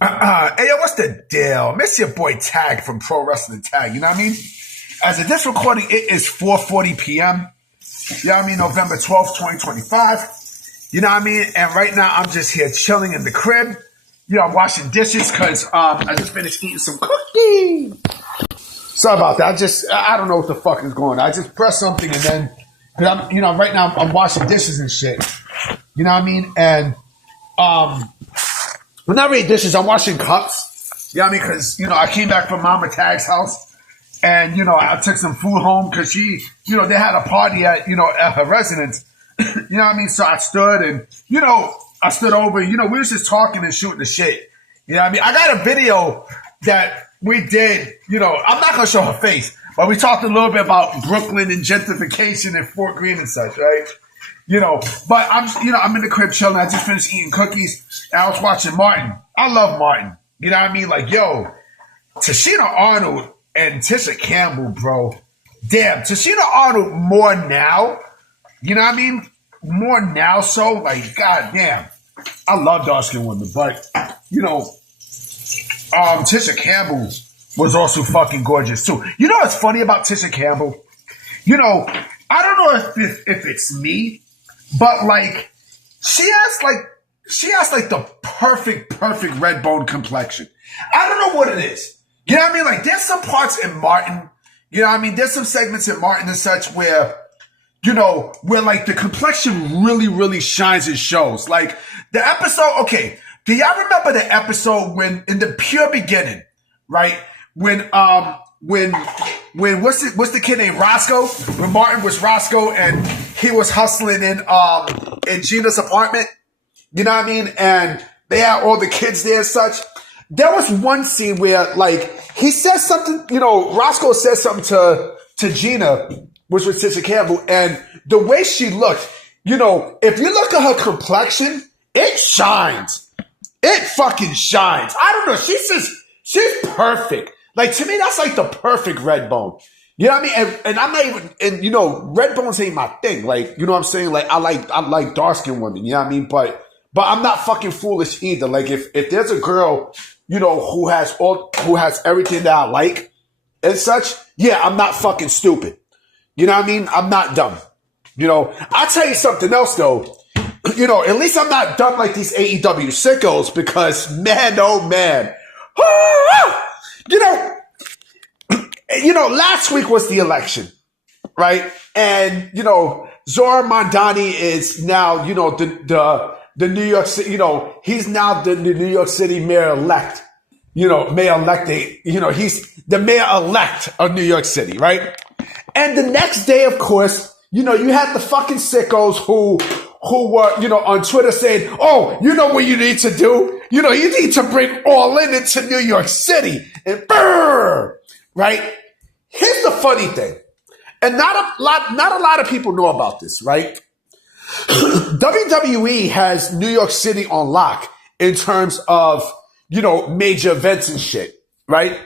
Hey, yo, what's the deal? Miss your boy Tag from Pro Wrestling Tag, you know what I mean? As of this recording, it is 4:40 p.m. You know what I mean? November 12th, 2025. You know what I mean? And right now, I'm just here chilling in the crib. You know, I'm washing dishes because I just finished eating some cookies. Sorry about that. I don't know what the fuck is going on. I just pressed something and then, right now I'm washing dishes and shit. You know what I mean? And, well, not really dishes. I'm washing cups. You know what I mean? Because, I came back from Mama Tag's house and, I took some food home because they had a party at her residence. You know what I mean? So I stood and, I stood over, we was just talking and shooting the shit. You know what I mean? I got a video that we did, I'm not going to show her face, but we talked a little bit about Brooklyn and gentrification and Fort Greene and such, right? But I'm in the crib chilling. I just finished eating cookies and I was watching Martin. I love Martin. You know what I mean? Like, yo, Tashina Arnold and Tisha Campbell, bro. Damn, Tashina Arnold more now. You know what I mean? More now, so like, goddamn. I love dark-skinned women, but Tisha Campbell was also fucking gorgeous too. You know what's funny about Tisha Campbell? I don't know if it's me, but like she has the perfect red bone complexion. I don't know what it is. You know what I mean? Like there's some parts in Martin, you know what I mean? There's some segments in Martin and such where like the complexion really shines and shows. Like the episode, okay, do y'all remember the episode when in the pure beginning, right? When what's the kid named Roscoe? When Martin was Roscoe and he was hustling in Gina's apartment, you know what I mean? And they had all the kids there and such. There was one scene where like he says something, Roscoe says something to Gina, which was Tisha Campbell, and the way she looked, if you look at her complexion, it shines. It fucking shines. I don't know. She's perfect. Like, to me, that's like the perfect red bone. You know what I mean? And I'm not even, and red bones ain't my thing. Like, you know what I'm saying? Like, I like dark-skinned women, you know what I mean? But I'm not fucking foolish either. Like, if there's a girl, who has everything that I like and such, yeah, I'm not fucking stupid. You know what I mean? I'm not dumb. I'll tell you something else though. At least I'm not dumb like these AEW sickos because man, oh man. Last week was the election, right? And, Zora Mondani is now, the New York City, he's now the New York City mayor-elect, he's the mayor-elect of New York City, right? And the next day, of course, you had the fucking sickos who were, on Twitter saying, oh, you know what you need to do? You need to bring All In into New York City and brrr, right? Here's the funny thing. And not a lot of people know about this, right? WWE has New York City on lock in terms of, major events and shit, right?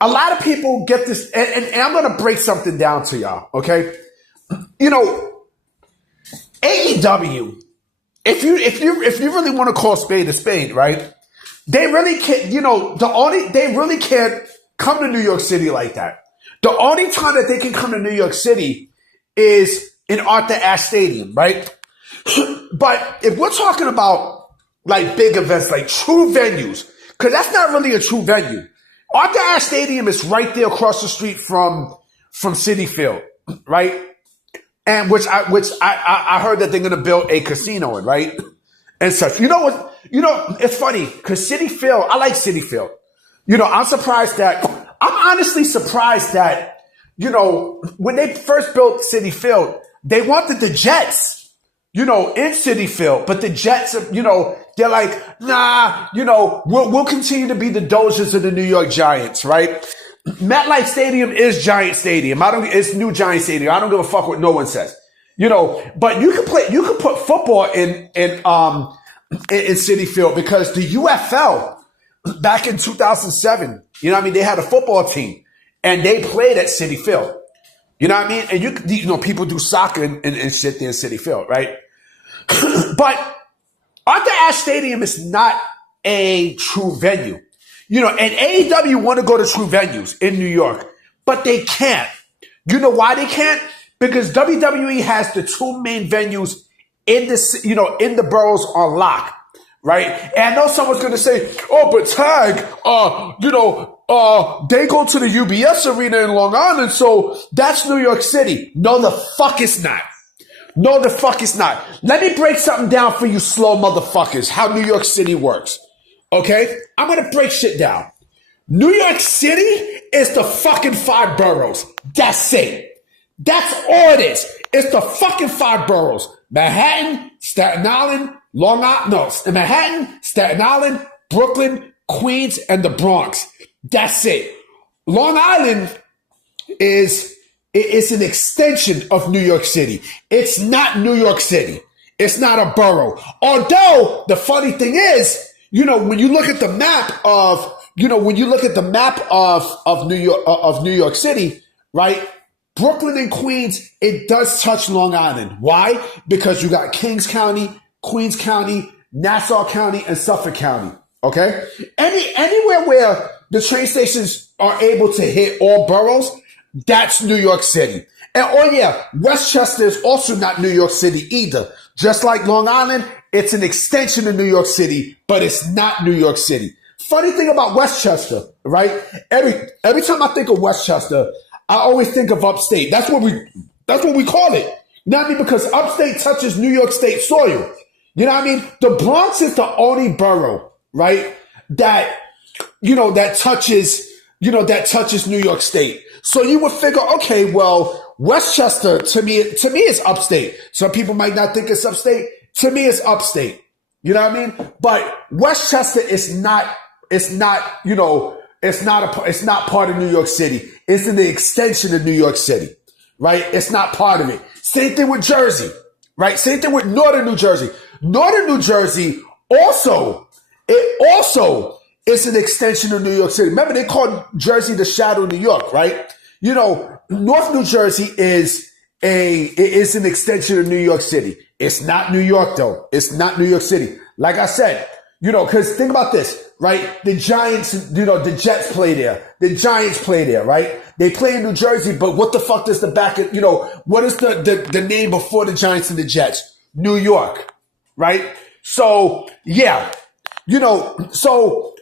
A lot of people get this, and I'm going to break something down to y'all, okay? AEW, if you really want to call spade a spade, right? They really can't, they really can't come to New York City like that. The only time that they can come to New York City is in Arthur Ashe Stadium, right? But if we're talking about like big events, like true venues, because that's not really a true venue. Arthur Ashe Stadium is right there across the street from Citi Field, right? And which I heard that they're gonna build a casino in, right? And such. You know what? It's funny because Citi Field, I like Citi Field. I'm honestly surprised that, when they first built Citi Field, they wanted the Jets, in Citi Field, but the Jets, they're like, nah, we'll continue to be the Dodgers of the New York Giants, right? MetLife Stadium is Giant Stadium. It's new Giant Stadium. I don't give a fuck what no one says, but you can put football in Citi Field because the UFL back in 2007, they had a football team and they played at Citi Field. You know what I mean? And people do soccer and shit there in Citi Field, right? But Arthur Ashe Stadium is not a true venue. And AEW want to go to true venues in New York, but they can't. You know why they can't? Because WWE has the two main venues in the boroughs on lock, right? And I know someone's going to say, oh, but Tag, they go to the UBS Arena in Long Island, so that's New York City. No, the fuck it's not. No, the fuck it's not. Let me break something down for you slow motherfuckers, how New York City works. Okay? I'm going to break shit down. New York City is the fucking 5 boroughs. That's it. That's all it is. It's the fucking 5 boroughs. Manhattan, Staten Island, Manhattan, Staten Island, Brooklyn, Queens, and the Bronx. That's it. Long Island is an extension of New York City. It's not New York City. It's not a borough. Although the funny thing is, when you look at the map of New York City, right? Brooklyn and Queens, it does touch Long Island. Why? Because you got Kings County, Queens County, Nassau County, and Suffolk County. Okay? Anywhere where the train stations are able to hit all boroughs, that's New York City. And oh yeah, Westchester is also not New York City either. Just like Long Island, it's an extension of New York City, but it's not New York City. Funny thing about Westchester, right? Every time I think of Westchester, I always think of upstate. That's what we call it. You know what I mean? Because upstate touches New York State soil. You know what I mean? The Bronx is the only borough, right, that touches New York State. So you would figure, okay, well, Westchester to me is upstate. Some people might not think it's upstate. To me, it's upstate. You know what I mean? But Westchester is not part of New York City. It's in the extension of New York City, right? It's not part of it. Same thing with Jersey, right? Same thing with Northern New Jersey. Northern New Jersey also is an extension of New York City. Remember, they called Jersey the shadow of New York, right? North New Jersey is an extension of New York City. It's not New York, though. It's not New York City. Like I said, because think about this, right? The Giants, the Jets play there. The Giants play there, right? They play in New Jersey, but what the fuck does what is the name before the Giants and the Jets? New York, right? So, yeah, so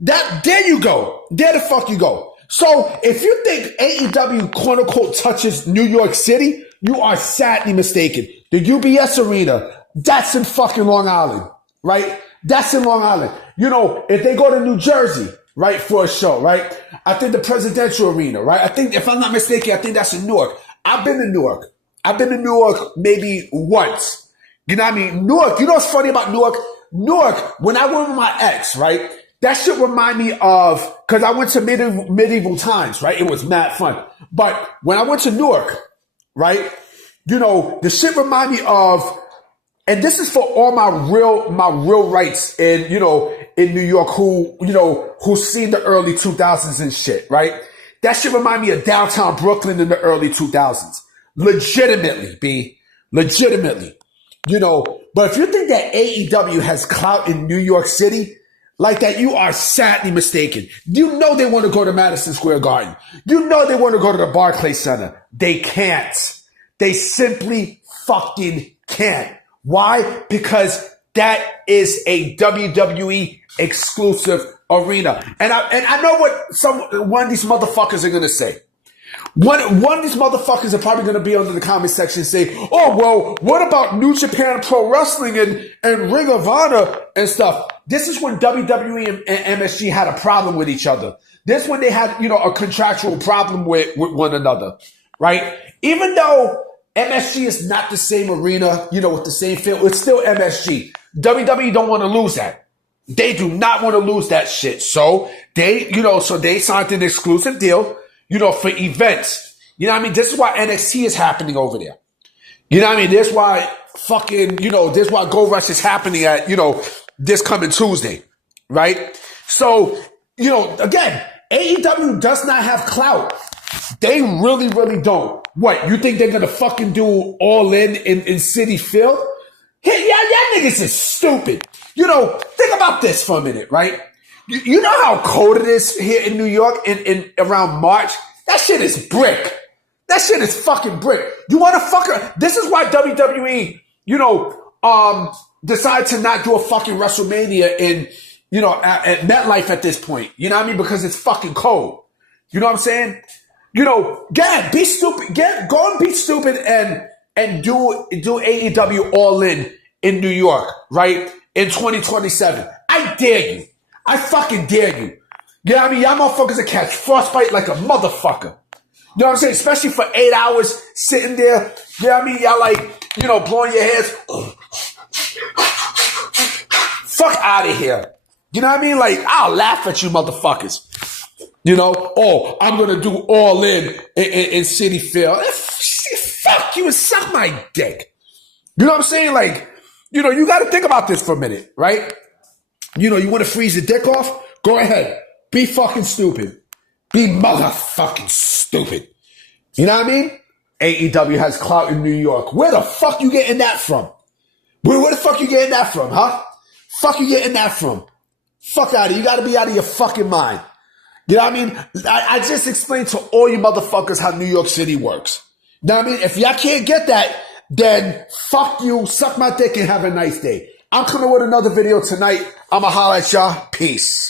there you go. There the fuck you go. So if you think AEW quote unquote touches New York City, you are sadly mistaken. The UBS Arena, that's in fucking Long Island, right? That's in Long Island. If they go to New Jersey, right, for a show, right? I think the Presidential Arena, right? I think, if I'm not mistaken, I think that's in Newark. I've been to Newark. I've been to Newark maybe once. You know what I mean? Newark, what's funny about Newark? Newark, when I went with my ex, right? That shit remind me of, because I went to medieval times, right? It was mad fun. But when I went to Newark, right? The shit remind me of, and this is for all my real rights in New York who's seen the early 2000s and shit, right? That shit remind me of downtown Brooklyn in the early 2000s. Legitimately, B. Legitimately. But if you think that AEW has clout in New York City like that, you are sadly mistaken. They want to go to Madison Square Garden. They want to go to the Barclays Center. They can't. They simply fucking can't. Why? Because that is a WWE exclusive arena. And I know what one of these motherfuckers are going to say. One of these motherfuckers are probably going to be under the comment section and say, oh, well, what about New Japan Pro Wrestling and Ring of Honor and stuff? This is when WWE and MSG had a problem with each other. This is when they had, a contractual problem with one another, right? Even though MSG is not the same arena, with the same feel, it's still MSG. WWE don't want to lose that. They do not want to lose that shit. So they signed an exclusive deal, for events. You know what I mean? This is why NXT is happening over there. You know what I mean? This is why this is why Gold Rush is happening at, this coming Tuesday, right? So, again, AEW does not have clout. They really, really don't. What, you think they're going to fucking do all in City Field? Hey, y'all niggas is stupid. think about this for a minute, right? You know how cold it is here in New York in around March? That shit is brick. That shit is fucking brick. You want to fuck? This is why WWE, decided to not do a fucking WrestleMania at MetLife at this point. You know what I mean? Because it's fucking cold. You know what I'm saying? Be stupid. Go and be stupid and do AEW All In New York, right? In 2027. I dare you. I fucking dare you. You know what I mean? Y'all motherfuckers will catch frostbite like a motherfucker. You know what I'm saying? Especially for 8 hours sitting there. You know what I mean? Y'all like, blowing your heads. Fuck out of here. You know what I mean? Like, I'll laugh at you motherfuckers. I'm going to do All In City Field. Fuck you and suck my dick. You know what I'm saying? Like, you got to think about this for a minute, right? You want to freeze your dick off? Go ahead. Be fucking stupid. Be motherfucking stupid. You know what I mean? AEW has clout in New York. Where the fuck you getting that from? Where the fuck you getting that from, huh? Fuck you getting that from? Fuck out of here. You got to be out of your fucking mind. You know what I mean? I just explained to all you motherfuckers how New York City works. You know what I mean? If y'all can't get that, then fuck you, suck my dick, and have a nice day. I'm coming with another video tonight. I'ma holler at y'all. Peace.